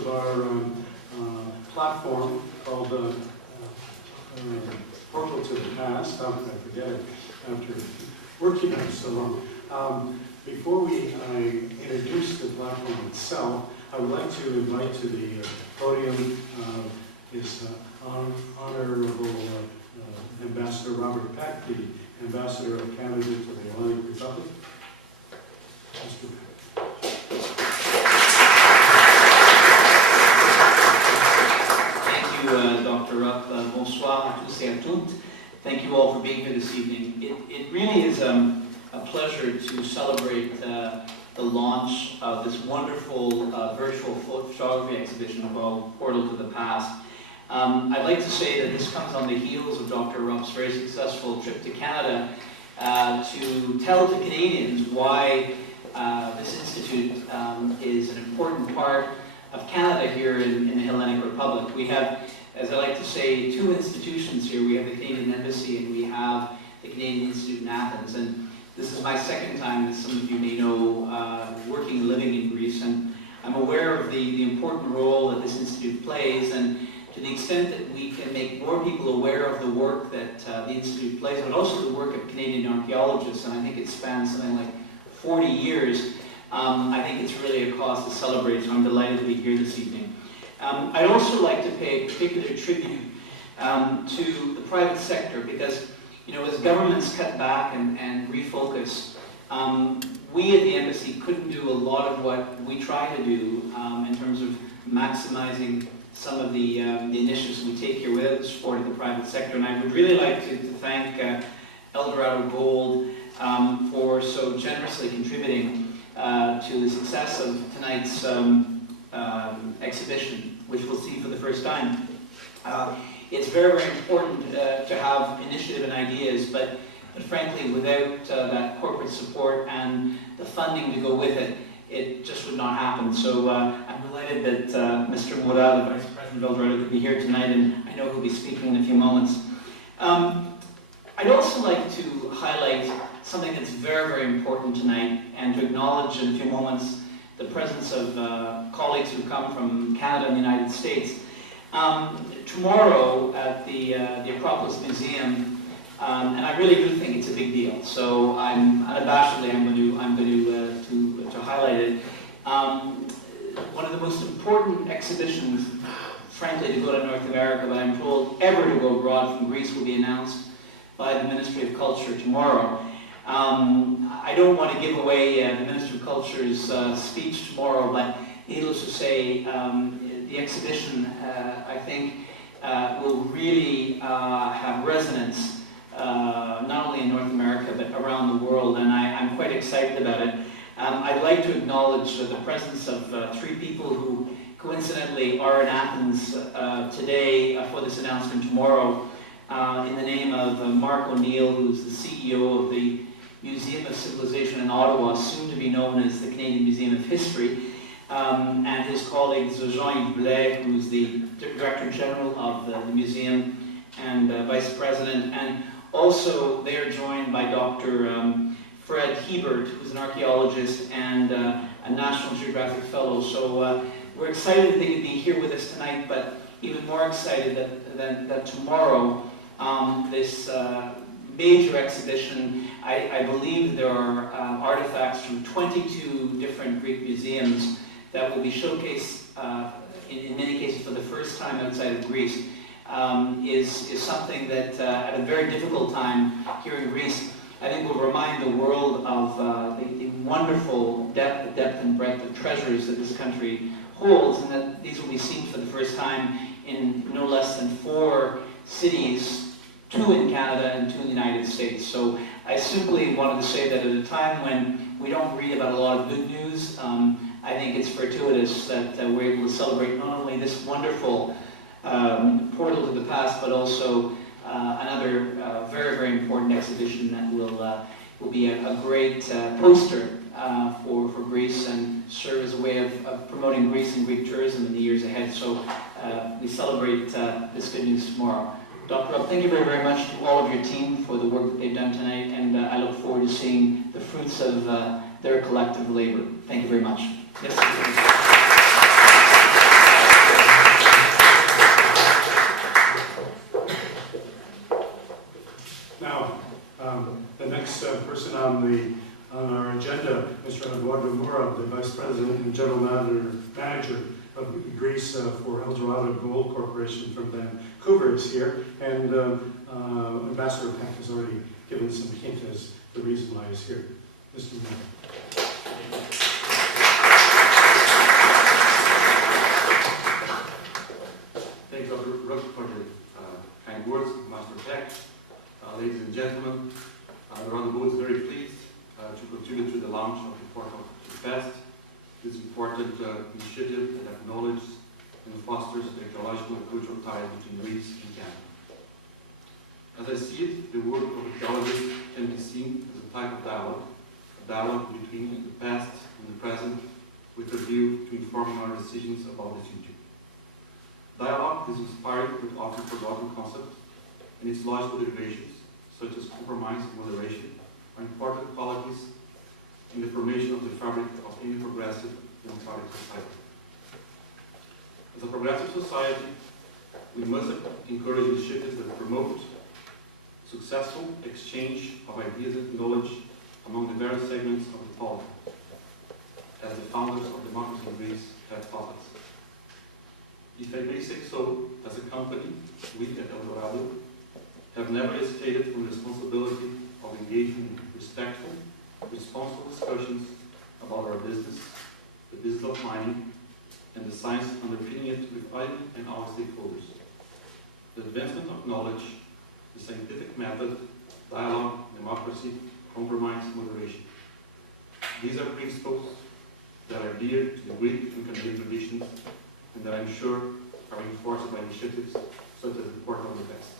of our platform called Portal to the Past. How could I forget it after working on it so long? Before we introduce the platform itself, I would like to invite to the podium His Honorable Ambassador Robert Peck, the Ambassador of Canada to the Hellenic Republic. Thank you, Dr. Rupp. Bonsoir à tous et à toutes. Thank you all for being here this evening. It really is a pleasure to celebrate the launch of this wonderful virtual photography exhibition called Portal to the Past. I'd like to say that this comes on the heels of Dr. Rupp's very successful trip to Canada to tell to Canadians why this institute is an important part of Canada here in the Hellenic Republic. We have, as I like to say, two institutions here. We have the Canadian Embassy and we have the Canadian Institute in Athens. And this is my second time, as some of you may know, working and living in Greece. And I'm aware of the important role that this institute plays. And to the extent that we can make more people aware of the work that the Institute plays, but also the work of Canadian archaeologists, and I think it spans something like 40 years, I think it's really a cause to celebrate, so I'm delighted to be here this evening. I'd also like to pay particular tribute to the private sector, because as governments cut back and refocus, we at the Embassy couldn't do a lot of what we try to do in terms of maximizing some of the initiatives we take here without the support of the private sector. And I would really like to thank Eldorado Gold for so generously contributing to the success of tonight's exhibition, which we'll see for the first time. It's very, very important to have initiative and ideas, but frankly, without that corporate support and the funding to go with it, it just would not happen. So I'm delighted that Mr. Moral, the Vice President of Eldorado, could be here tonight, and I know he'll be speaking in a few moments. I'd also like to highlight something that's very, very important tonight, and to acknowledge in a few moments the presence of colleagues who come from Canada and the United States. Tomorrow at the Acropolis Museum, and I really do think it's a big deal. So unabashedly, I'm going to highlight it. One of the most important exhibitions, frankly, to go to North America, but I'm told ever to go abroad from Greece, will be announced by the Ministry of Culture tomorrow. I don't want to give away the Minister of Culture's speech tomorrow, but needless to say, the exhibition, I think, will really have resonance not only in North America, but around the world, and I'm quite excited about it. I'd like to acknowledge the presence of three people who coincidentally are in Athens today for this announcement tomorrow, in the name of Mark O'Neill, who's the CEO of the Museum of Civilization in Ottawa, soon to be known as the Canadian Museum of History, and his colleagues Jean-Yves Blais, who's the Director General of the museum and Vice President, and also they are joined by Dr. Fred Hebert, who's an archaeologist and a National Geographic Fellow. So we're excited that they could be here with us tonight, but even more excited that tomorrow, this major exhibition, I believe there are artifacts from 22 different Greek museums that will be showcased, in many cases for the first time outside of Greece, is something that at a very difficult time here in Greece, I think will remind the world of the wonderful depth and breadth of treasures that this country holds, and that these will be seen for the first time in no less than 4 cities, 2 in Canada and 2 in the United States. So I simply wanted to say that at a time when we don't read about a lot of good news, I think it's fortuitous that we're able to celebrate not only this wonderful portal to the past, but also another very, very important exhibition that will be a great poster for Greece and serve as a way of promoting Greece and Greek tourism in the years ahead. So we celebrate this good news tomorrow. Dr. Rupp, thank you very, very much to all of your team for the work that they've done tonight, and I look forward to seeing the fruits of their collective labor. Thank you very much. Yes. General Manager of Greece for El Dorado Gold Corporation from Vancouver is here, and Ambassador Peck has already given some hint as the reason why he's here. Mr. Mayor. Thanks, Dr. Rook, for the kind words, Master Peck. Ladies and gentlemen, Dorado Gold is very pleased to contribute to the launch of the Portal to Fest. This important initiative that acknowledges and fosters the ecological and cultural ties between Greece and Canada. As I see it, the work of archaeologists can be seen as a type of dialogue, a dialogue between the past and the present, with a view to informing our decisions about the future. Dialogue is inspired with often forgotten concepts, and its logical derivations, such as compromise and moderation, are important qualities in the formation of the fabric of any progressive democratic society. As a progressive society, we must encourage initiatives that promote successful exchange of ideas and knowledge among the various segments of the polity, as the founders of democracy in Greece have taught us. If I may say so, as a company, we at El Dorado have never hesitated from the responsibility of engaging in respectful, responsible discussions about our business, the business of mining, and the science underpinning it with us and our stakeholders. The advancement of knowledge, the scientific method, dialogue, democracy, compromise, moderation. These are principles that are dear to the Greek and Canadian traditions, and that I'm sure are reinforced by initiatives such as the Portal of the Fest.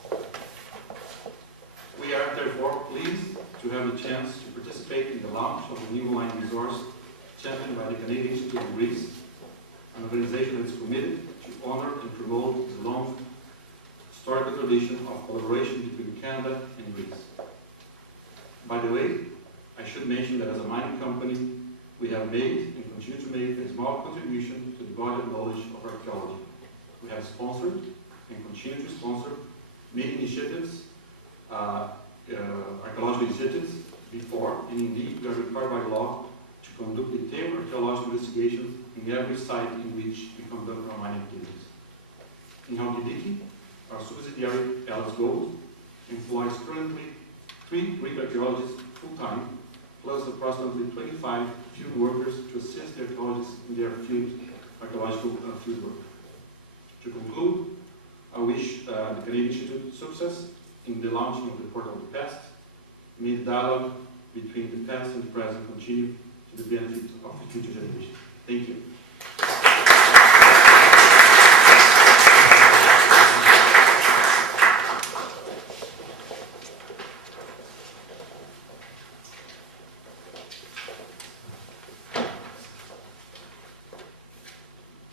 We are therefore pleased to have the chance to participate in the launch of the new mining resource championed by the Canadian Institute of Greece, an organization that is committed to honor and promote the long historical tradition of collaboration between Canada and Greece. By the way, I should mention that as a mining company, we have made and continue to make a small contribution to the body of knowledge of archaeology. We have sponsored and continue to sponsor many initiatives, archaeological initiatives before, and indeed we are required by law to conduct detailed archaeological investigations in every site in which we conduct our mining activities. In Halkidiki, our subsidiary, Alice Gold, employs currently 3 Greek archaeologists full-time, plus approximately 25 field workers to assist the archaeologists in their archaeological field work. To conclude, I wish the Canadian Institute success in the launching of the Portal of the Past. May the dialogue between the past and the present continue to the benefit of the future generation. Thank you.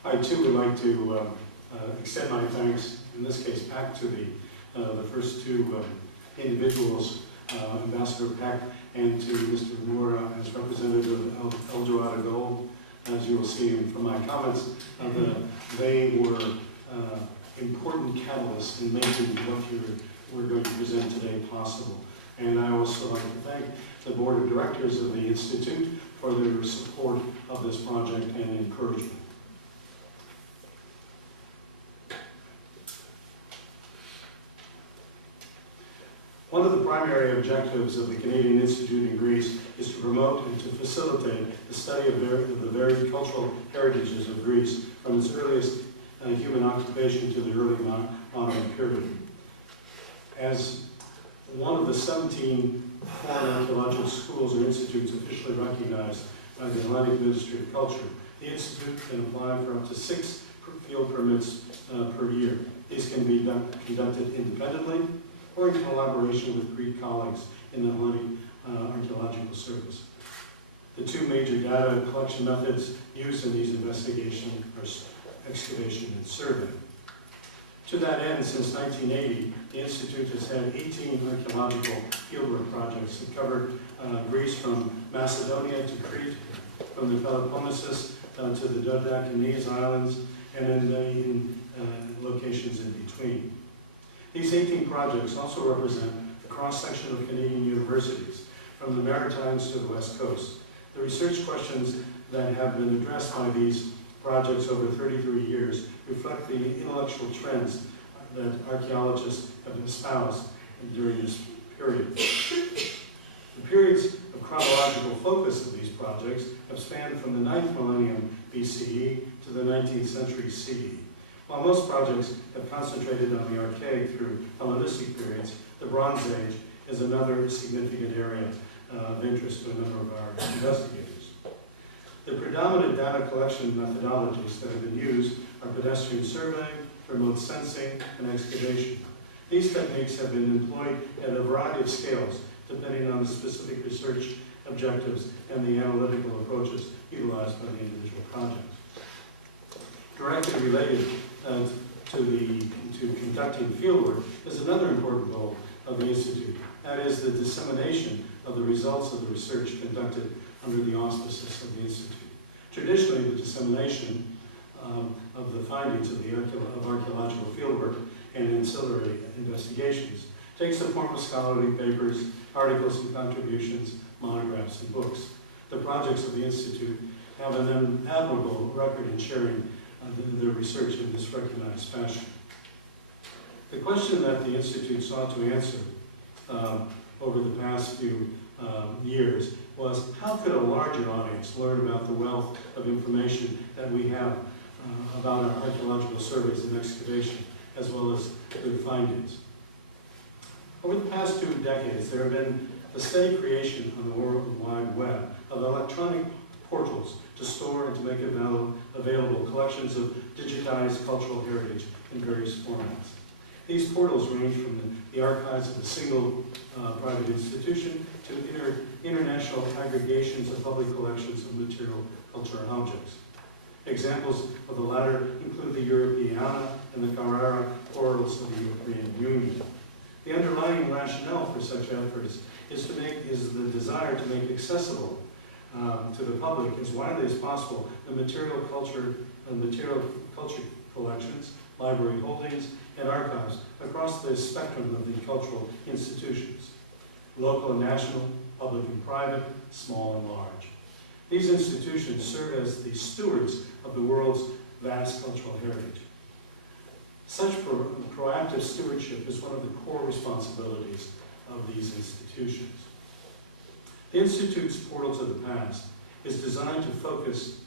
I too would like to extend my thanks, in this case, back to the first 2 individuals, Ambassador Peck and to Mr. Moore as representative of El Dorado Gold. As you will see from my comments, they were important catalysts in making what we're going to present today possible. And I also like to thank the Board of Directors of the Institute for their support of this project and encouragement. One of the primary objectives of the Canadian Institute in Greece is to promote and to facilitate the study of the varied cultural heritages of Greece from its earliest human occupation to the early modern period. As one of the 17 foreign archaeological schools or institutes officially recognized by the Atlantic Ministry of Culture, the Institute can apply for up to 6 field permits per year. These can be conducted independently or in collaboration with Greek colleagues in the Atlantic Archaeological Service. The 2 major data collection methods used in these investigations are excavation and survey. To that end, since 1980, the Institute has had 18 archaeological fieldwork projects that covered Greece from Macedonia to Crete, from the Peloponnesus to the Dodecanese Islands, and in locations in between. These 18 projects also represent the cross-section of Canadian universities, from the Maritimes to the West Coast. The research questions that have been addressed by these projects over 33 years reflect the intellectual trends that archaeologists have espoused during this period. The periods of chronological focus of these projects have spanned from the 9th millennium BCE to the 19th century CE. While most projects have concentrated on the Archaic through Hellenistic periods, the Bronze Age is another significant area of interest to a number of our investigators. The predominant data collection methodologies that have been used are pedestrian surveying, remote sensing, and excavation. These techniques have been employed at a variety of scales, depending on the specific research objectives and the analytical approaches utilized by the individual projects. Directly related to conducting fieldwork is another important goal of the Institute. That is the dissemination of the results of the research conducted under the auspices of the Institute. Traditionally, the dissemination of the findings of archaeological fieldwork and ancillary investigations takes the form of scholarly papers, articles and contributions, monographs and books. The projects of the Institute have an admirable record in sharing their research in this recognized fashion. The question that the Institute sought to answer over the past few years was, how could a larger audience learn about the wealth of information that we have about our archaeological surveys and excavation, as well as their findings? Over the past 2 decades, there have been a steady creation on the World Wide Web of electronic portals to store and to make available collections of digitized cultural heritage in various formats. These portals range from the archives of a single private institution to international aggregations of public collections of material cultural objects. Examples of the latter include the Europeana and the Carrara portals of the European Union. The underlying rationale for such efforts is the desire to make accessible to the public as widely as possible the material culture collections, library holdings, and archives across the spectrum of the cultural institutions, local and national, public and private, small and large. These institutions serve as the stewards of the world's vast cultural heritage. Such proactive stewardship is one of the core responsibilities of these institutions. The Institute's Portal to the Past is designed to focus,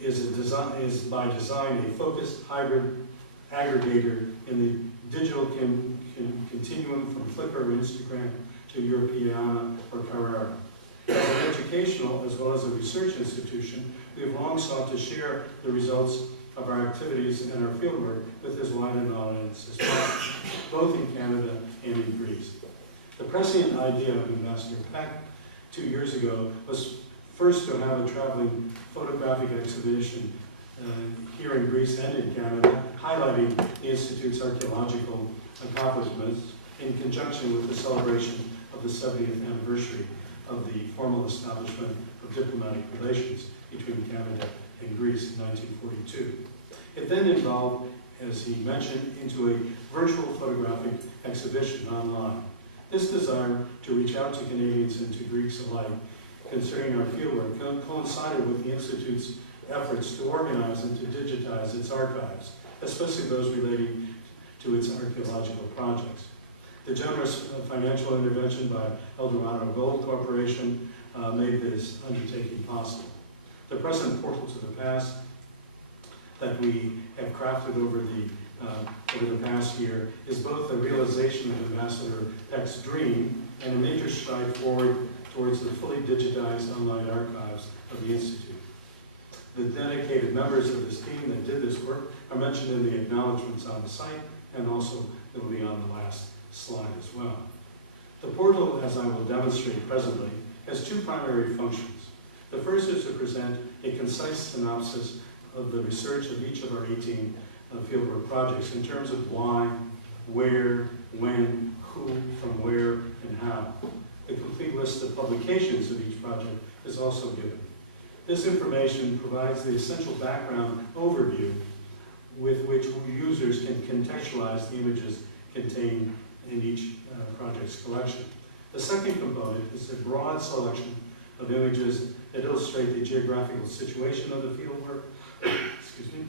is by design a focused hybrid aggregator in the digital continuum from Flickr or Instagram to Europeana or Carrara. As an educational as well as a research institution, we have long sought to share the results of our activities and our fieldwork with as wide an audience as possible, both in Canada and in Greece. The prescient idea of Ambassador Peck 2 years ago was first to have a traveling photographic exhibition here in Greece and in Canada, highlighting the Institute's archaeological accomplishments in conjunction with the celebration of the 70th anniversary of the formal establishment of diplomatic relations between Canada and Greece in 1942. It then evolved, as he mentioned, into a virtual photographic exhibition online. This desire to reach out to Canadians and to Greeks alike concerning our fieldwork coincided with the Institute's efforts to organize and to digitize its archives, especially those relating to its archaeological projects. The generous financial intervention by Eldorado Gold Corporation made this undertaking possible. The present Portal to the Past that we have crafted over the past year is both a realization of Ambassador Peck's dream and a major stride forward towards the fully digitized online archives of the Institute. The dedicated members of this team that did this work are mentioned in the acknowledgments on the site, and also it will be on the last slide as well. The portal, as I will demonstrate presently, has 2 primary functions. The first is to present a concise synopsis of the research of each of our 18 fieldwork projects in terms of why, where, when, who, from where, and how. The complete list of publications of each project is also given. This information provides the essential background overview with which users can contextualize the images contained in each project's collection. The second component is a broad selection of images that illustrate the geographical situation of the fieldwork, excuse me,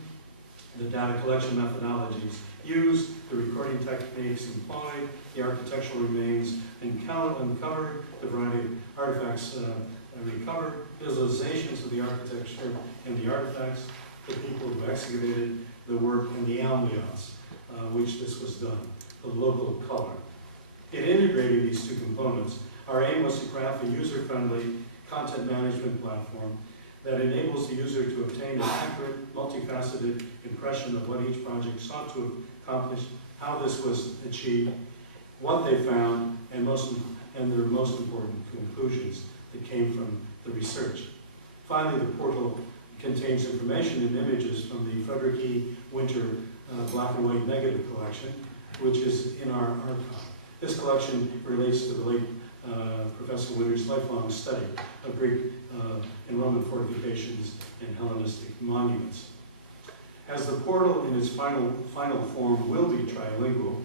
the data collection methodologies used, the recording techniques employed, the architectural remains uncovered, the variety of artifacts recovered, visualizations of the architecture and the artifacts, the people who excavated the work, and the ambiance which this was done, the local color. In integrating these two components, our aim was to craft a user-friendly content management platform that enables the user to obtain an accurate, multifaceted impression of what each project sought to accomplish, how this was achieved, what they found, and their most important conclusions that came from the research. Finally, the portal contains information and images from the Frederick E. Winter black and white negative collection, which is in our archive. This collection relates to the late Professor Winter's lifelong study of Greek and Roman fortifications and Hellenistic monuments. As the portal in its final form will be trilingual,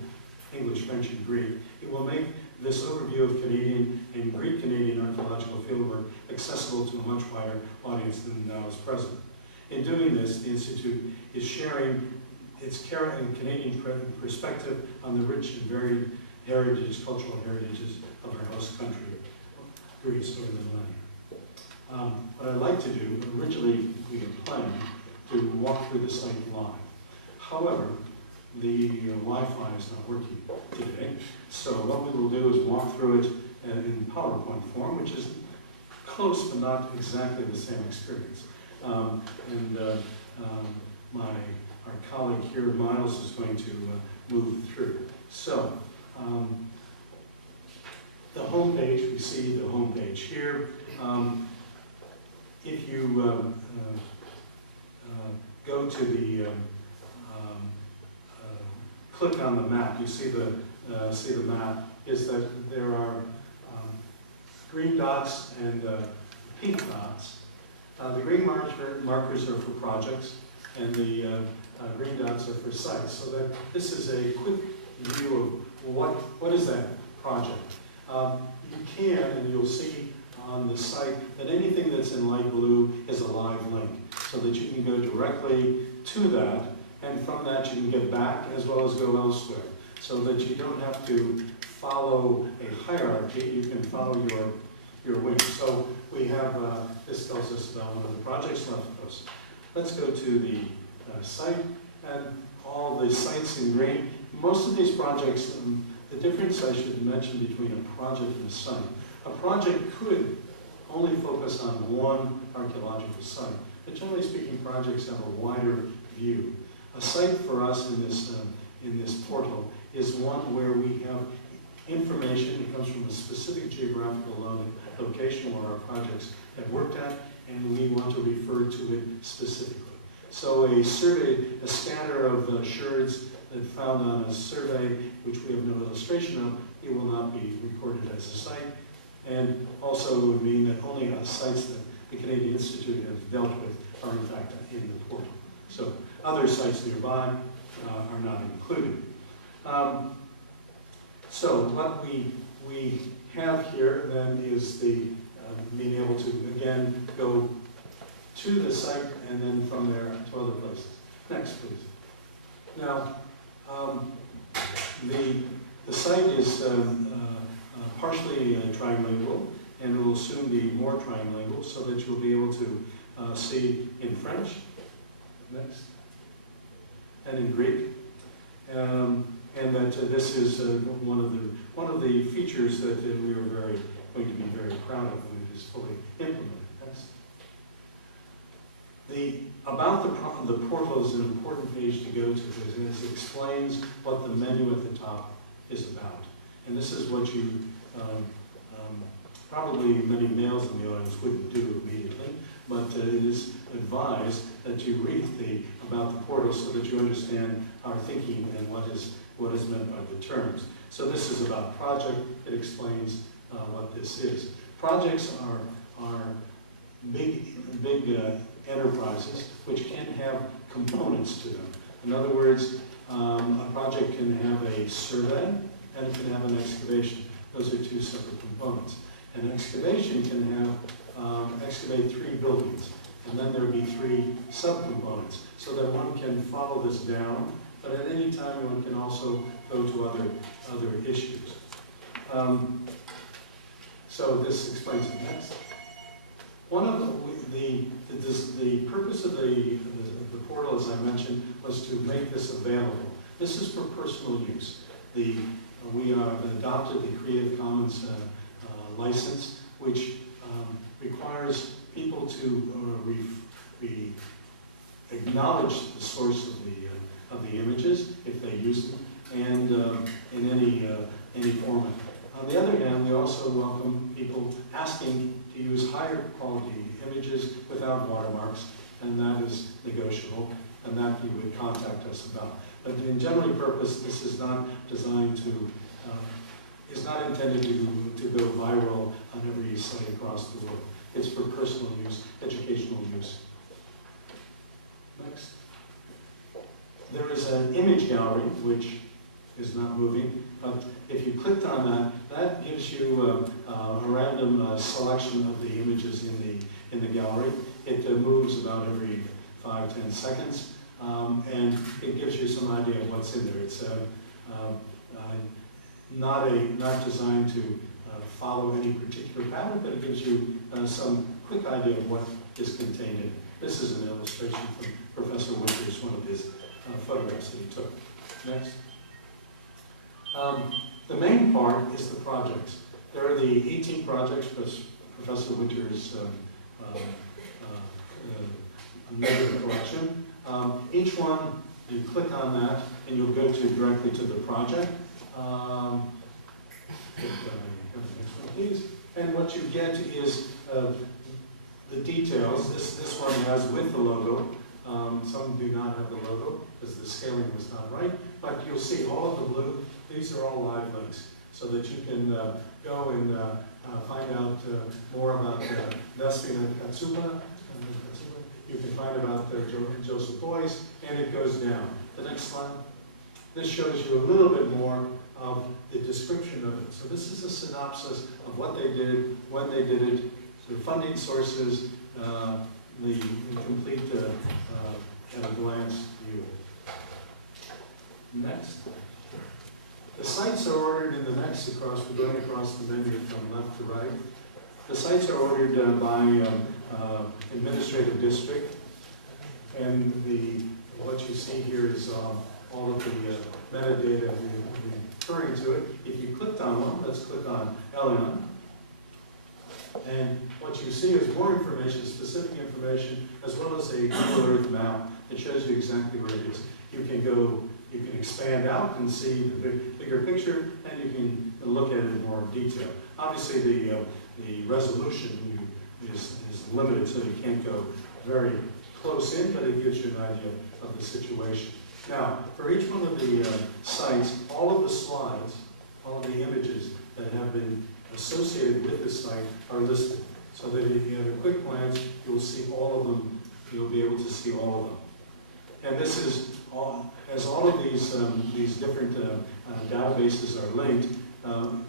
English, French, and Greek, it will make this overview of Canadian and Greek-Canadian archaeological fieldwork accessible to a much wider audience than now is present. In doing this, the Institute is sharing its Canadian perspective on the rich and varied cultural heritages of our host country, Greece, over the millennia. What I'd like to do, originally we had planned to walk through the site live. However, the Wi-Fi is not working today, so what we will do is walk through it in PowerPoint form, which is close but not exactly the same experience. Our colleague here, Miles, is going to move through. So, the home page, we see the home page here. If you go to the click on the map, you see the map is that there are green dots and pink dots. The green markers are for projects, and the green dots are for sites. So that this is a quick view of what is that project. You can, and you'll see on the site, that anything that's in light blue is a live link, so that you can go directly to that, and from that you can get back as well as go elsewhere, so that you don't have to follow a hierarchy, you can follow your wings. So we have, this tells us about one of the projects left of us. Let's go to the site, and all the sites in green. Most of these projects, the difference I should mention between a project and a site. A project could only focus on one archaeological site, but generally speaking, projects have a wider view. A site for us in this portal is one where we have information that comes from a specific geographical location where our projects have worked at, and we want to refer to it specifically. So a survey, a scatter of sherds that found on a survey, which we have no illustration of, it will not be recorded as a site. And also it would mean that only sites that the Canadian Institute has dealt with are in fact in the portal. So other sites nearby are not included. So what we have here then is the being able to again go to the site and then from there to other places. Next, please. Now, the site is partially trilingual, and it will soon be more trilingual, so that you'll be able to see in French, next, and in Greek, and that this is one of the features that we are going to be very proud of when it is fully implemented. Next. About the portal is an important page to go to, because it explains what the menu at the top is about. And this is what you, probably many males in the audience wouldn't do immediately, but it is advised that you read about the portal so that you understand our thinking and what is meant by the terms. So this is about project. It explains what this is. Projects are big enterprises which can have components to them. In other words, a project can have a survey and it can have an excavation. Those are two separate components. An excavation can have excavate 3 buildings. And then there would be 3 subcomponents, so that one can follow this down, but at any time one can also go to other issues. So this explains it next. One of the purpose of the portal, as I mentioned, was to make this available. This is for personal use. We have adopted the Creative Commons license, which requires people to acknowledge the source of the images if they use them, and in any format. On the other hand, we also welcome people asking to use higher quality images without watermarks, and that is negotiable, and that you would contact us about. But in general purpose, this is not designed to, is not intended to go viral on every site across the world. It's for personal use, educational use. Next. There is an image gallery, which is not moving, but if you clicked on that, that gives you a random selection of the images in the gallery. It moves about every 5-10 seconds, and it gives you some idea of what's in there. It's not designed to follow any particular pattern, but it gives you some quick idea of what is contained in it. This is an illustration from Professor Winters, one of his photographs that he took. Next. The main part is the projects. There are the 18 projects that Professor Winters made a collection. Each one, you click on that, and you'll go directly to the project. And what you get is the details. This one has with the logo. Some do not have the logo because the scaling was not right. But you'll see all of the blue. These are all live links, so that you can go and find out more about Despina Katsuba. You can find about Joseph Beuys, and it goes down. The next slide. This shows you a little bit more of the description of it. So this is a synopsis of what they did, when they did it, the funding sources, the complete at a glance view. Next. The sites are ordered in the next we're going across the menu from left to right. The sites are ordered by administrative district, and what you see here is all of the metadata referring to it. If you clicked on one, let's click on Elion, and what you see is more information, specific information, as well as a Google Earth map that shows you exactly where it is. You can expand out and see the bigger picture, and you can look at it in more detail. Obviously, the resolution is limited, so you can't go very close in, but it gives you an idea of the situation. Now, for each one of the sites, all of the slides, all of the images that have been associated with this site are listed, so that if you have a quick glance, you'll see all of them. You'll be able to see all of them. And this is as all of these different databases are linked.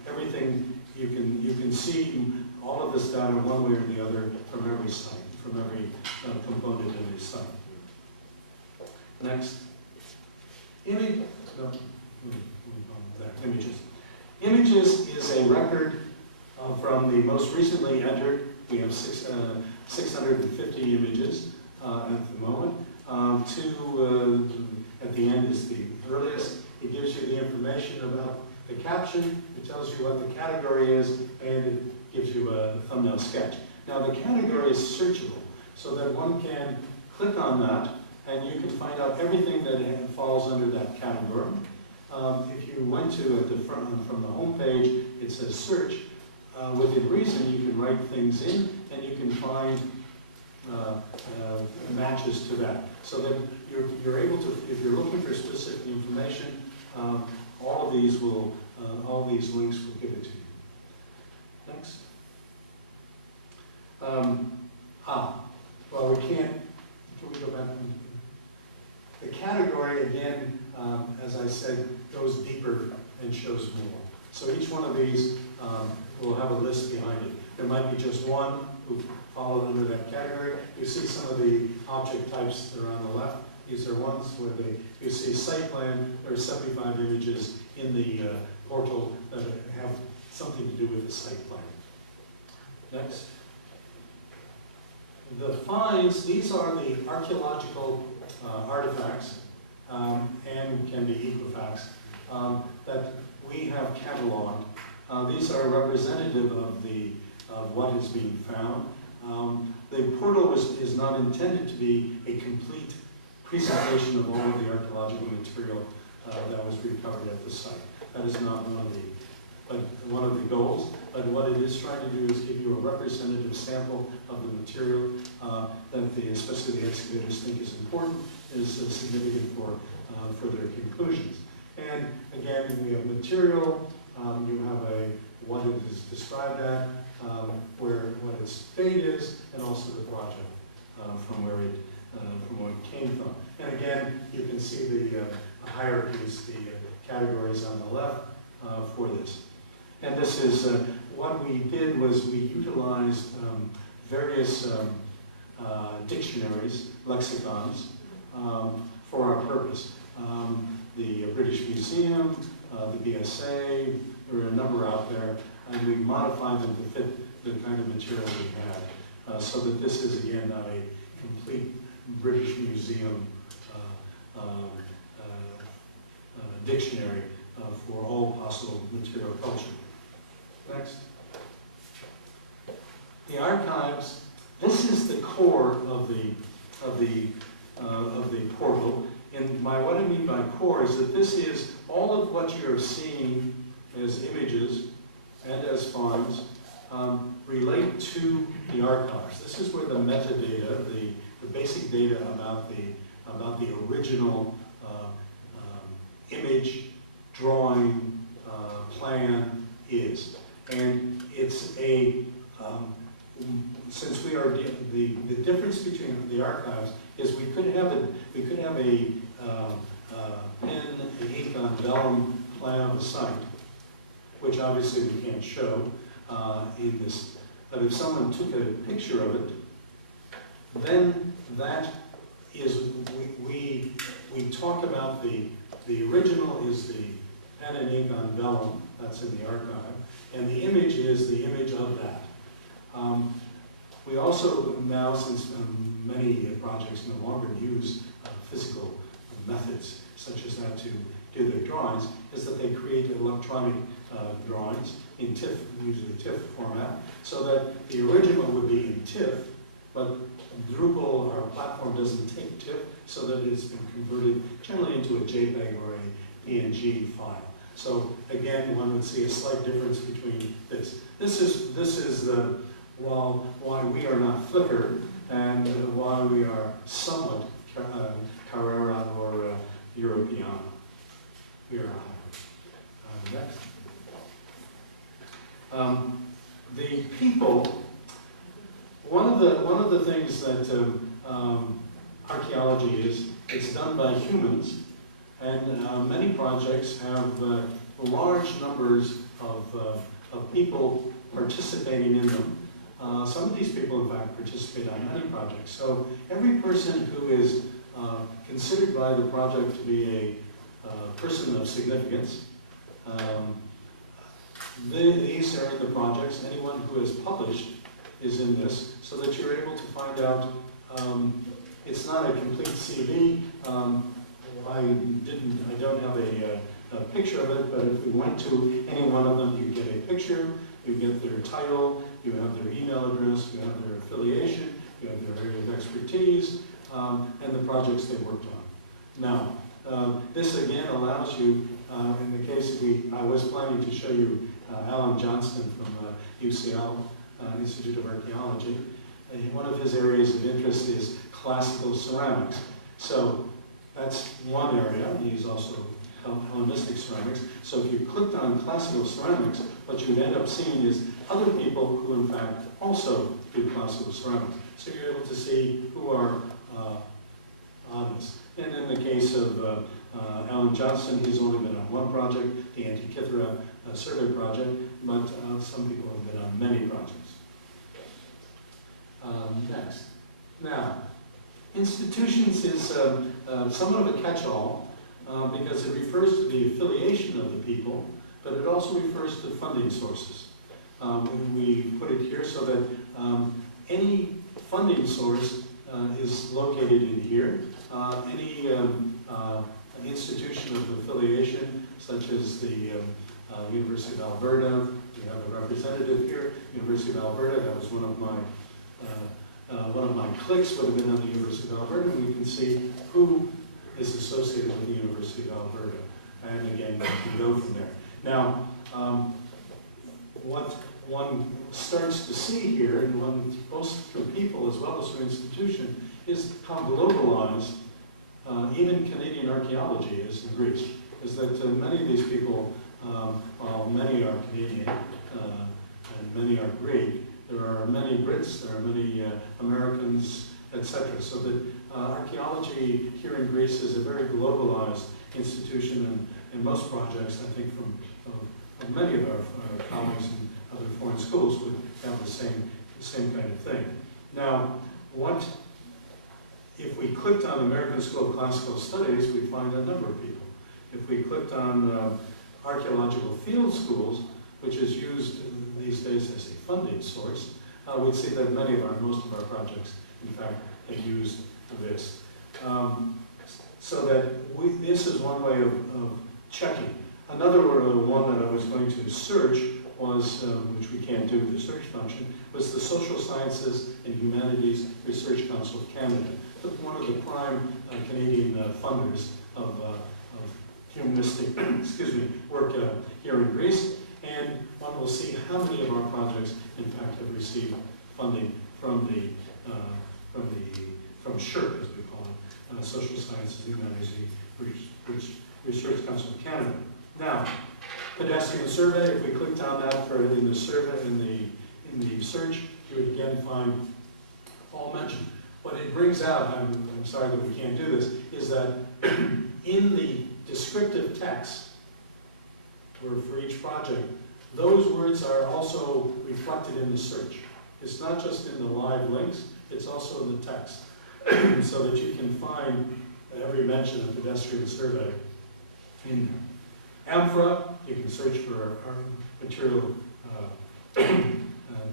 Everything you can see all of this data one way or the other from every site, from every component in the site. Next. Images. Images is a record from the most recently entered. We have 650 images at the moment. At the end is the earliest. It gives you the information about the caption. It tells you what the category is, and it gives you a thumbnail sketch. Now the category is searchable, so that one can click on that, and you can find out everything that falls under that category. If you went to at the front from the home page, it says search. Within reason, you can write things in, and you can find matches to that, so that you're able to, if you're looking for specific information, all of these links will give it to you. Next. Well, can we go back? The category, again, as I said, goes deeper and shows more. So each one of these will have a list behind it. There might be just one, who fall under that category. You see some of the object types that are on the left. These are ones where you see site plan. There are 75 images in the portal that have something to do with the site plan. Next. The finds, these are the archaeological artifacts and can be equifacts that we have cataloged. These are representative of what is being found. The portal is not intended to be a complete presentation of all of the archaeological material that was recovered at the site. That is not one of the goals, but what it is trying to do is give you a representative sample of the material that especially the excavators think is important, is significant for their conclusions. And again, we have material, you have what it is described at, what its fate is, and also the project from where it came from. And again, you can see the hierarchies, the categories on the left for this. And this is, what we did was we utilized various dictionaries, lexicons, for our purpose. The British Museum, the BSA, there were a number out there, and we modified them to fit the kind of material we had, so that this is, again, not a complete British Museum dictionary for all possible material culture. Next. The archives, this is the core of the portal. And what I mean by core is that this is all of what you're seeing as images and as finds relate to the archives. This is where the metadata, the basic data about the original image, drawing, plan is. And it's since we are the difference between the archives is we could have a pen, an ink on vellum plan of the site, which obviously we can't show in this. But if someone took a picture of it, then that is we talk about the original is the pen and ink on vellum, that's in the archive, and the image is the image of that. We also now, since many projects no longer use physical methods such as that to do their drawings, is that they create electronic drawings in TIFF, usually TIFF format, so that the original would be in TIFF, but Drupal, our platform, doesn't take TIFF, so that it's been converted generally into a JPEG or a PNG file. So again, one would see a slight difference between this. This is why we are not Flickr and why we are somewhat Carrera or Europeana. We are next. The people. One of the things that archaeology is, it's done by humans, and many projects have large numbers of people participating in them. Some of these people, in fact, participate on many projects. So every person who is considered by the project to be a person of significance, these are the projects. Anyone who has published is in this, so that you're able to find out. It's not a complete CV. I don't have a picture of it, but if we went to any one of them, you get a picture, you get their title, you have their email address, you have their affiliation, you have their area of expertise, and the projects they worked on. Now, this again allows you, in the case I was planning to show you Alan Johnston from UCL, Institute of Archaeology. And one of his areas of interest is classical ceramics. So that's one area. He's also Hellenistic ceramics. So if you clicked on classical ceramics, what you'd end up seeing is other people who, in fact, also do classical ceramics. So you're able to see who are on this. And in the case of Alan Johnston, he's only been on one project, the Antikythera survey project, but some people have been on many projects. next. Now, institutions is somewhat of a catch-all because it refers to the affiliation of the people, but it also refers to funding sources. We put it here so that any funding source is located in here. Any institution of affiliation, such as the University of Alberta, we have a representative here, University of Alberta, that was one of my clicks would have been on the University of Alberta, and we can see who is associated with the University of Alberta. And again, we can go from there. Now, what one starts to see here, and both through people as well as through institution, is how globalized even Canadian archaeology is in Greece. Is that many of these people, while many are Canadian and many are Greek, there are many Brits, there are many Americans, etc. So that archaeology here in Greece is a very globalized institution, and in most projects, I think from many of our colleagues in other foreign schools would have the same kind of thing. Now, if we clicked on American School of Classical Studies, we find a number of people. If we clicked on archaeological field schools, which is used these days as a funding source, we'd see that most of our projects, in fact, have used this. So that this is one way of checking. Another one that I was going to search was, which we can't do the search function, was the Social Sciences and Humanities Research Council of Canada. One of the prime Canadian funders of humanistic work here in Greece, and one will see how many of our projects, in fact, have received funding from SSHRC, as we call it, Social Sciences and Humanities Research Council of Canada. Now, pedestrian survey. If we clicked on that in the survey in the search, you would again find all mentioned. What it brings out, I'm sorry that we can't do this, is that in the descriptive text for each project, those words are also reflected in the search. It's not just in the live links, it's also in the text. So that you can find every mention of pedestrian survey in there. AMFRA, you can search for material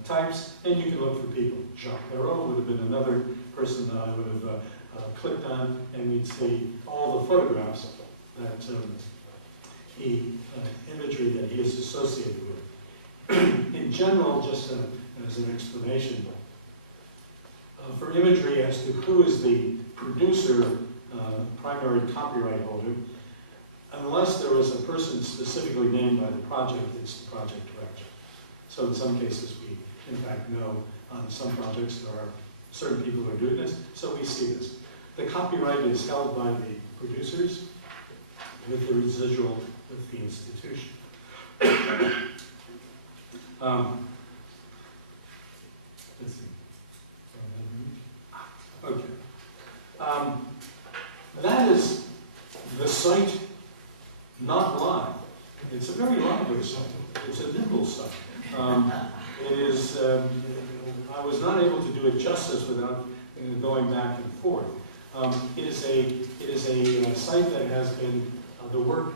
types, and you can look for people. Jacques Perrault would have been another person that I would have clicked on, and we'd see all the photographs that imagery that he is associated with. In general, just as an explanation, for imagery as to who is the producer, primary copyright holder, unless there was a person specifically named by the project, it's the project director. So in some cases, we in fact know on some projects there are certain people who are doing this, so we see this. The copyright is held by the producers with the residual with the institution. Let's see. Okay. That is the site not live. It's a very lively site. It's a nimble site. It is, I was not able to do it justice without going back and forth. It is a site that has been the work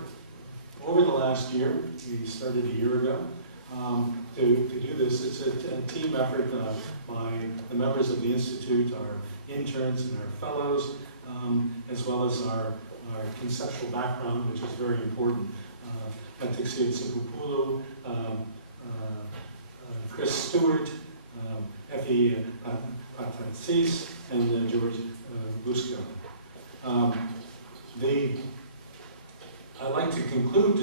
over the last year. We started a year ago to do this. It's a team effort by the members of the Institute, our interns and our fellows, as well as our conceptual background, which is very important. Alexia Tsipopoulou, Chris Stewart, Effie Patratsis, and George Busco. I'd like to conclude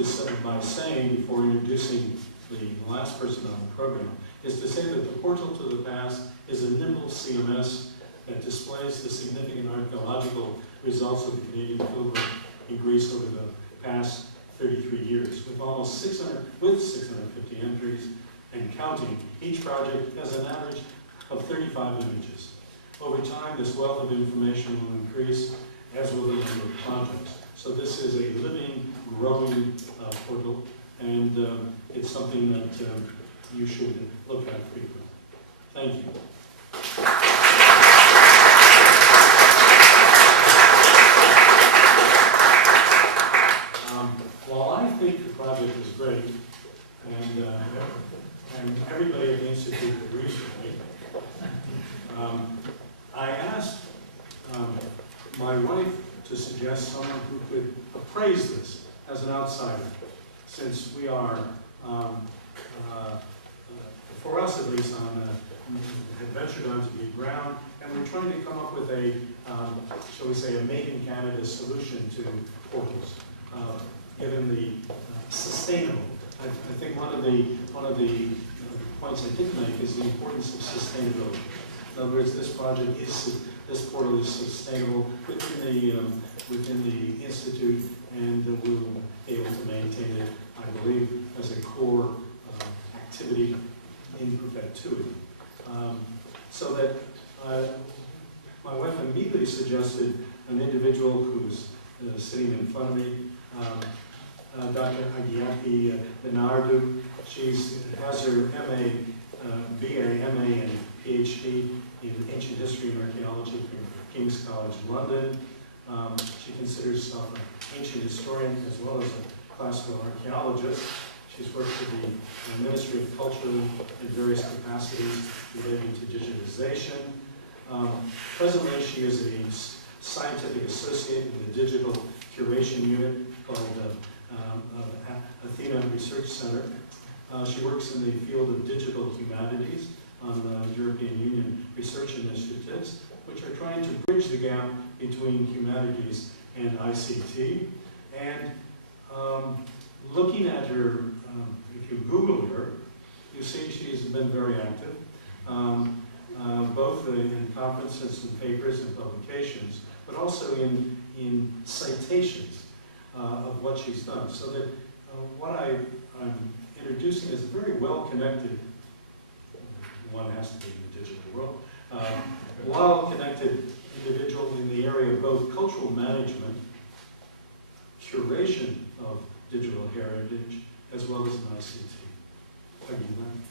by saying, before introducing the last person on the program, is to say that the Portal to the Past is a nimble CMS that displays the significant archaeological results of the Canadian fieldwork in Greece over the past 33 years. With almost 650 entries and counting, each project has an average of 35 images. Over time, this wealth of information will increase, as will the number of projects. So this is a living, growing portal, and it's something that you should look at frequently. Thank you. suggest someone who could appraise this as an outsider, since we are, for us at least, have ventured onto deep ground, and we're trying to come up with a, shall we say, a made-in-Canada solution to portals, given the sustainable. I think one of the points I did make is the importance of sustainability. In other words, this portal is sustainable within the Institute, and we will be able to maintain it, I believe, as a core activity in perpetuity. So that my wife immediately suggested an individual who's sitting in front of me, Dr. Agiaki Bernardu. She has her MA, BA, MA, and PhD in ancient history and archaeology from King's College London. She considers herself an ancient historian as well as a classical archaeologist. She's worked for the Ministry of Culture in various capacities relating to digitization. Presently, she is a scientific associate in the digital curation unit called Athena Research Center. She works in the field of digital humanities on European Union research initiatives, which are trying to bridge the gap between humanities and ICT. And looking at her, if you Google her, you see she's been very active, both in conferences and papers and publications, but also in citations of what she's done. So that what I'm introducing is a very well-connected, one has to be in the digital world, well-connected individual in the area of both cultural management, curation of digital heritage, as well as an ICT. Thank you, ma'am.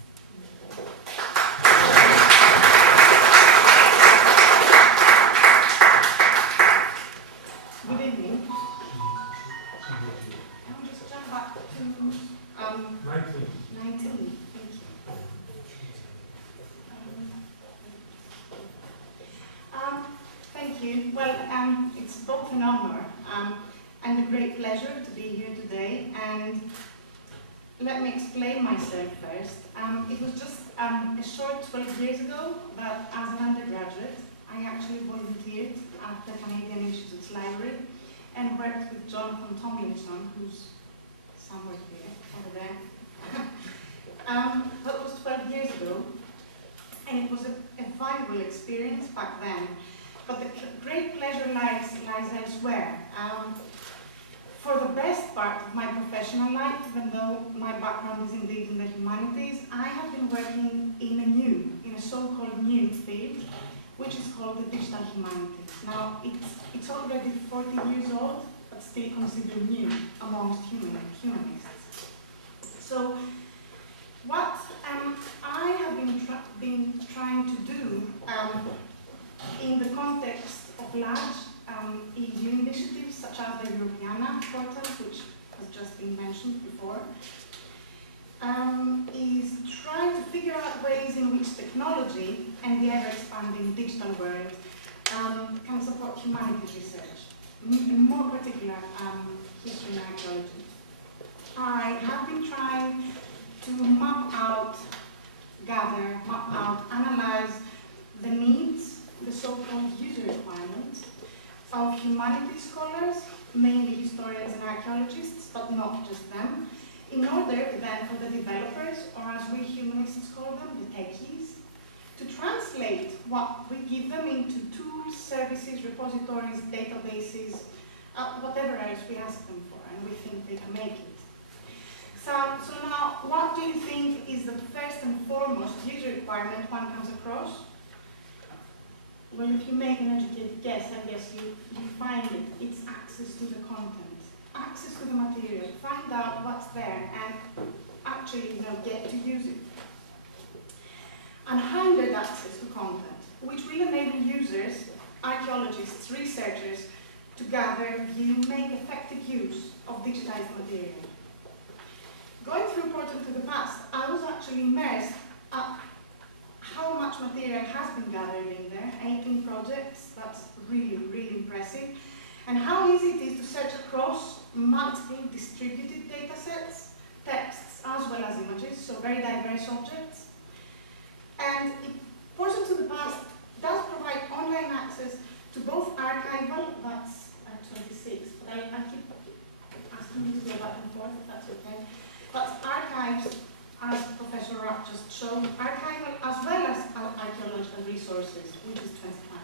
Good evening. Can we just jump back to 19? Thank you. Thank you. Well, it's both an honor and a great pleasure to be here today. And let me explain myself first. It was just a short 12 years ago that, as an undergraduate, I actually volunteered at the Canadian Institute's library and worked with Jonathan Tomlinson, who's somewhere here, over there. That was 12 years ago, and it was a valuable experience back then. But the great pleasure lies elsewhere. For the best part of my professional life, even though my background is indeed in the humanities, I have been working in a so-called new field, which is called the digital humanities. Now, it's already 40 years old, but still considered new amongst humanists. So, what I have been trying to do in the context of large EU initiatives such as the Europeana portal, which has just been mentioned before, is trying to figure out ways in which technology and the ever-expanding digital world can support humanities research, in more particular history and archaeology. I have been trying to map out, analyze the needs, the so-called user requirements of humanities scholars, mainly historians and archaeologists, but not just them, in order then for the developers, or as we humanists call them, the techies, to translate what we give them into tools, services, repositories, databases, whatever else we ask them for, and we think they can make it. So now, what do you think is the first and foremost user requirement one comes across? Well, if you make an educated guess, I guess you find it. It's access to the content, access to the material, find out what's there, and actually get to use it. Unhindered access to content, which will enable users, archaeologists, researchers, to gather, view, make effective use of digitized material. Going through Portal to the Past, I was actually immersed at how much material has been gathered in there, 18 projects, that's really, really impressive. and how easy it is to search across multiple distributed data sets, texts as well as images, so very diverse objects. And Portal to the Past does provide online access to both archival, that's at 26, but I keep asking you to go back and forth if that's okay. That's archives, as Professor Rapp just showed, archival as well as archaeological resources, which is 25.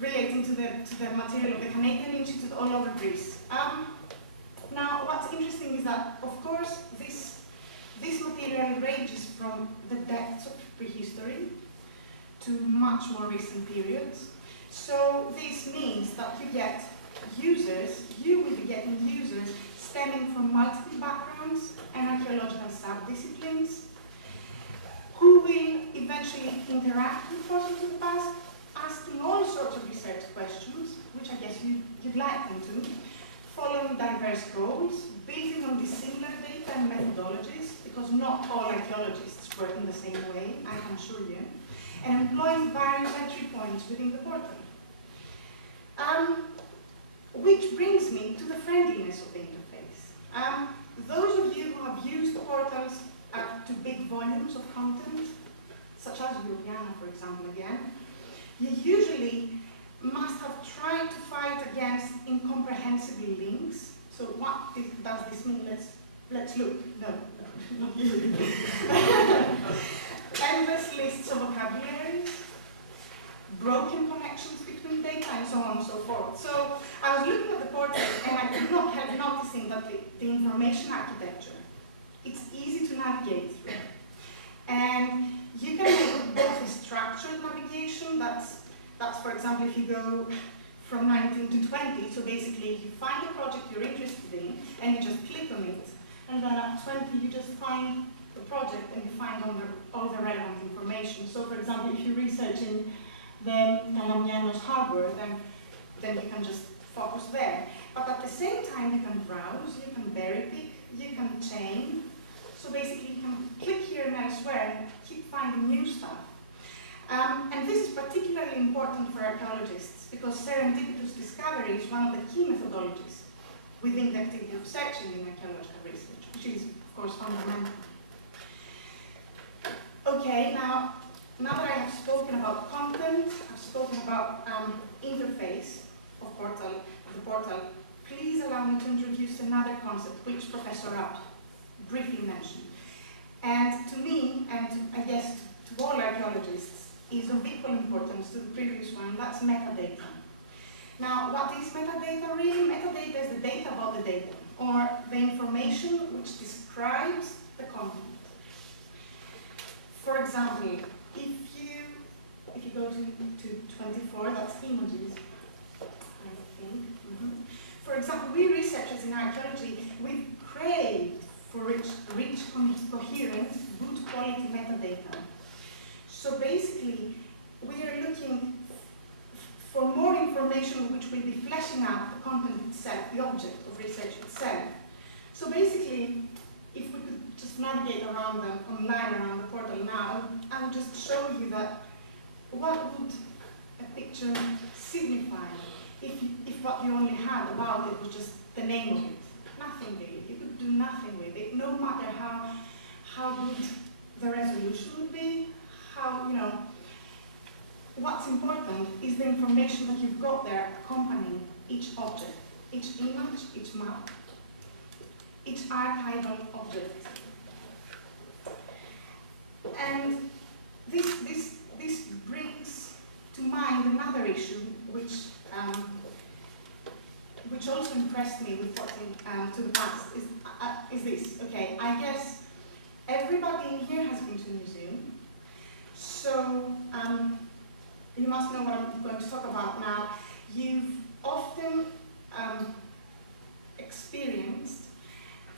Relating to the material of the Canadian Institute all over Greece. Now, what's interesting is that, of course, this material ranges from the depths of prehistory to much more recent periods. So this means that you will be getting users stemming from multiple backgrounds and archaeological sub-disciplines who will eventually interact with Portal to the Past, asking all sorts of research questions, which I guess you'd like them to, following diverse goals, building on dissimilar data and methodologies, because not all archaeologists work in the same way, I can assure you, and employing various entry points within the portal. Which brings me to the friendliness of the interface. Those of you who have used portals to big volumes of content, such as Europeana, for example, again, you usually must have tried to fight against incomprehensible links. So what does this mean? Let's look. No, not you. Endless lists of vocabularies, broken connections between data, and so on and so forth. So I was looking at the portal and I could not help noticing that the information architecture, it's easy to navigate through. And you can make both a structured navigation, that's for example if you go from 19 to 20, so basically you find a project you're interested in and you just click on it, and then at 20 you just find the project and you find all the relevant information. So for example, if you're researching the Kalamianos Harbour, then you can just focus there. But at the same time you can browse, you can berry pick, you can chain. So basically you can click here and elsewhere and keep finding new stuff. And this is particularly important for archaeologists because serendipitous discovery is one of the key methodologies within the activity of searching in archaeological research, which is, of course, fundamental. Okay, now that I have spoken about content, I've spoken about interface of the portal, please allow me to introduce another concept which Professor Rapp briefly mentioned. And to me, and I guess to all archaeologists, is of equal importance to the previous one, that's metadata. Now, what is metadata really? Metadata is the data about the data, or the information which describes the content. For example, if you go to 24, that's images, I think. For example, we researchers in archaeology, we crave for rich, coherent, good quality metadata. So basically, we are looking for more information which will be fleshing out the content itself, the object of research itself. So basically, if we could just navigate around online around the portal now, I would just show you that what would a picture signify if what you only had about it was just the name of it. Nothing really. You could do nothing with it, no matter how good the resolution would be, what's important is the information that you've got there accompanying each object, each image, each map, each archival object. And this brings to mind another issue which also impressed me with Portal to the Past is this. Okay, I guess everybody in here has been to a museum, so you must know what I'm going to talk about now. You've often experienced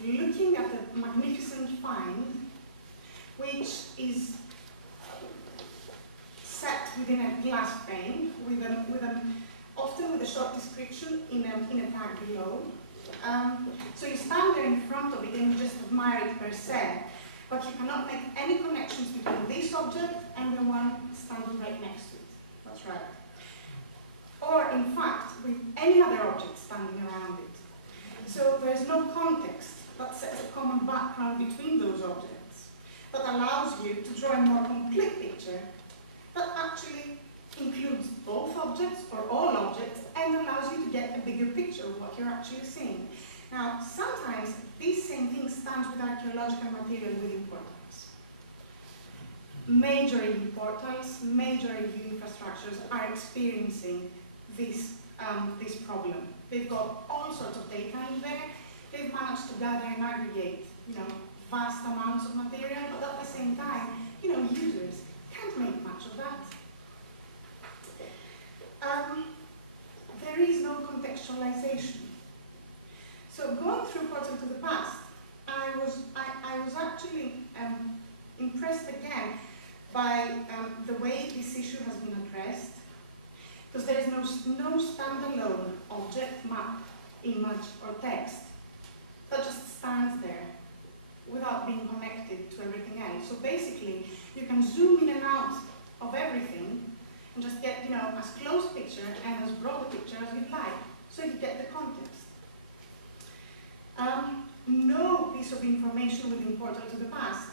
looking at a magnificent find which is set within a glass frame, often with a short description in a tag below. So you stand there in front of it and you just admire it per se, but you cannot make any connections between this object and the one standing right next to it. That's right. or in fact with any other object standing around it. So there's no context that sets a common background between those objects that allows you to draw a more complete picture that actually includes both objects or all objects and allows you to get a bigger picture of what you're actually seeing. Now, sometimes this same thing stands with archaeological material with importance. Major portals, major EU infrastructures are experiencing this problem. They've got all sorts of data in there. They've managed to gather and aggregate, vast amounts of material, but at the same time, users can't make much of that. There is no contextualization. So going through Portal to the Past, I was actually impressed again by the way this issue has been addressed, because there is no standalone object, map, image, or text that just stands there without being connected to everything else. So basically, you can zoom in and out of everything and just get, as close a picture and as broad a picture as you'd like, so you get the context. No piece of information within Portal to the Past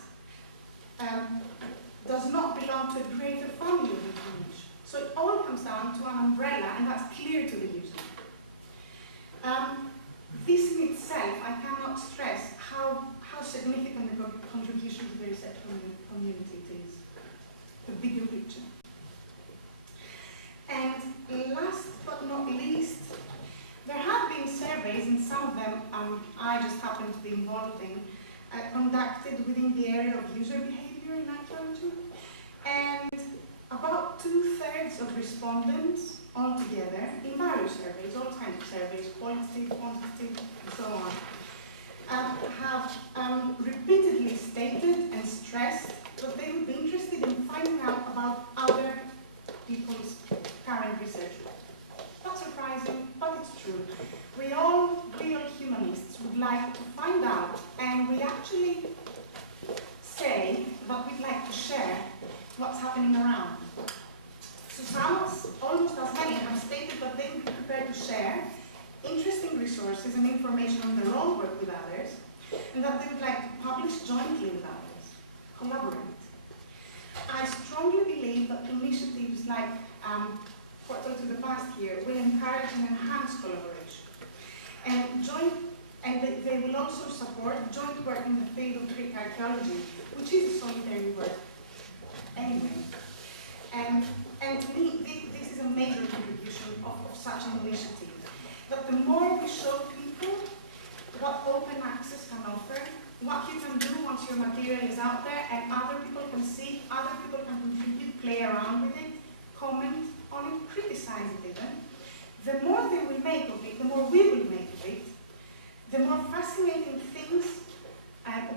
does not belong to a greater family of information. So it all comes down to an umbrella, and that's clear to the user. This in itself, I cannot stress how significant the contribution to the research community it is. The bigger picture. And last but not least, there have been surveys, and some of them I just happen to be involved in, conducted within the area of user behavior in archaeology. And about 2/3 of respondents altogether, in various surveys, all kinds of surveys, qualitative, quantitative, and so on, have repeatedly stated and stressed that they would be interested in finding out about other people's current research. Not surprising, but it's true. We all real humanists would like to find out, and we actually say that we'd like to share what's happening around. So some, almost as many, have stated that they would be prepared to share interesting resources and information on their own work with others, and that they would like to publish jointly with others, collaborate. I strongly believe that initiatives like Portal to the Past here will encourage and enhance collaboration. And they will also support joint work in the field of Greek archaeology, which is a solitary work anyway. And to me, this is a major contribution of such an initiative. That the more we show people what open access can offer, what you can do once your material is out there and other people can see, other people can contribute, play around with it, comment on it, criticize it even, the more they will make of it, the more we will make of it, the more fascinating things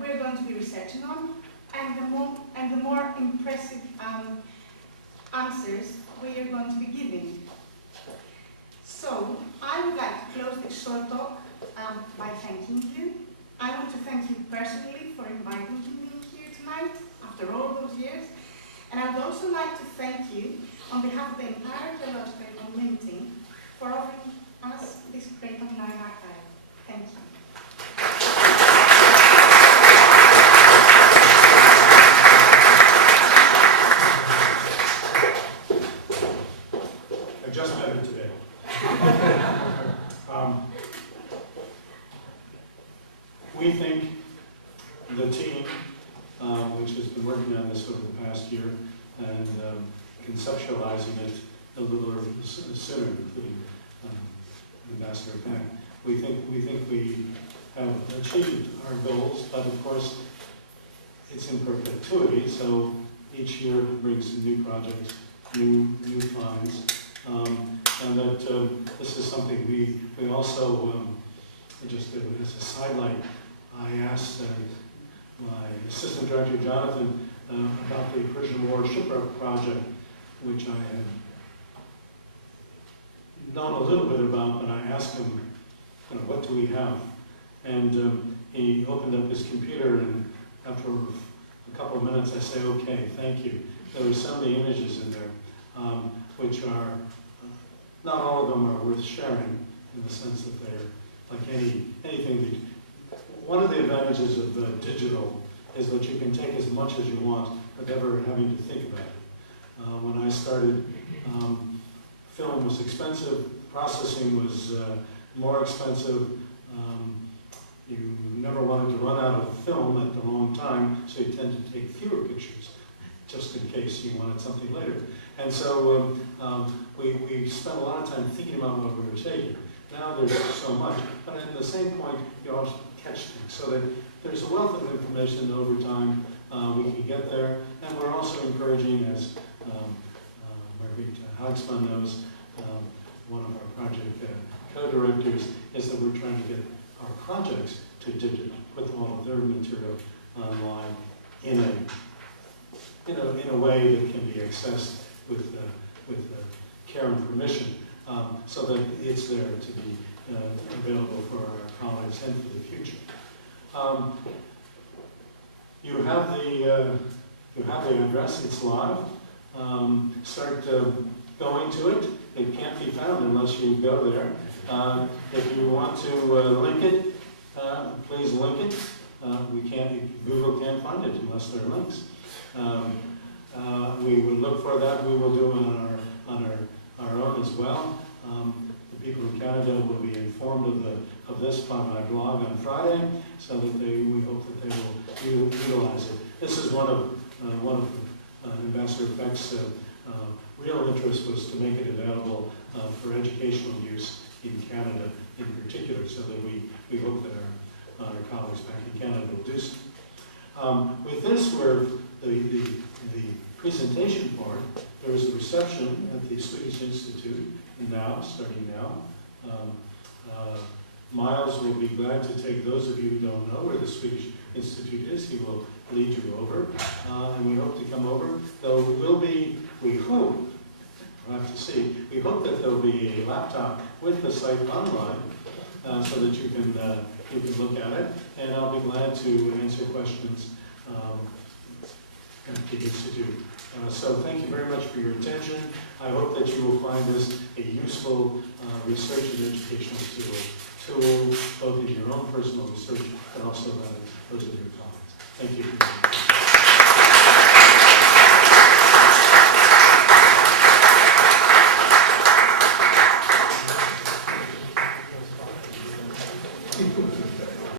we're going to be researching on, and the more impressive answers we are going to be giving. So, I would like to close this short talk by thanking you. I want to thank you personally for inviting me here tonight, after all those years. And I would also like to thank you on behalf of the entire archaeological community for offering us this great online archive. Thank you. I just met her today. We think the team, which has been working on this over the past year and conceptualizing it a little sooner, including Ambassador Peck, we think we have achieved our goals, but of course it's in perpetuity, so each year brings new projects, new finds, and that this is something we also, just as a sidelight, I asked my assistant director Jonathan about the Persian War shipwreck project, which I had known a little bit about, but I asked him, what do we have? And he opened up his computer, and after a couple of minutes I say, okay, thank you. There were so many images in there, which are not all of them are worth sharing in the sense that they're like anything. One of the advantages of digital is that you can take as much as you want without ever having to think about it. When I started, film was expensive, processing was more expensive. You never wanted to run out of film at the wrong time, so you tend to take fewer pictures, just in case you wanted something later. And so we spent a lot of time thinking about what we were taking. Now there's so much, but at the same point, you also catch things, so that there's a wealth of information over time. We can get there, and we're also encouraging, as Marguerite Haagsma knows, one of our project co-directors, is that we're trying to get our projects to digital, put all of their material online in a way that can be accessed with care and permission, so that it's there to be available for our colleagues and for the future. You have the address. It's live. Start going to it. It can't be found unless you go there. If you want to link it, please link it. Google can't find it unless there are links. We would look for that. We will do it on our own as well. The people in Canada will be informed of this by my blog on Friday, so that we hope that they will utilize it. This is one of Ambassador Beck's real interest, was to make it available for educational use in Canada in particular, so that we hope that our colleagues back in Canada will do so. With this, we're the presentation part. There is a reception at the Swedish Institute starting now. Miles will be glad to take those of you who don't know where the Swedish Institute is. He will lead you over, and we hope to come over. There will be, we hope, we'll have to see, we hope that there'll be a laptop with the site online, so that you can look at it, and I'll be glad to answer questions at the Institute. So thank you very much for your attention. I hope that you will find this a useful research and educational tool, both in your own personal research, but also those of your colleagues. Thank you.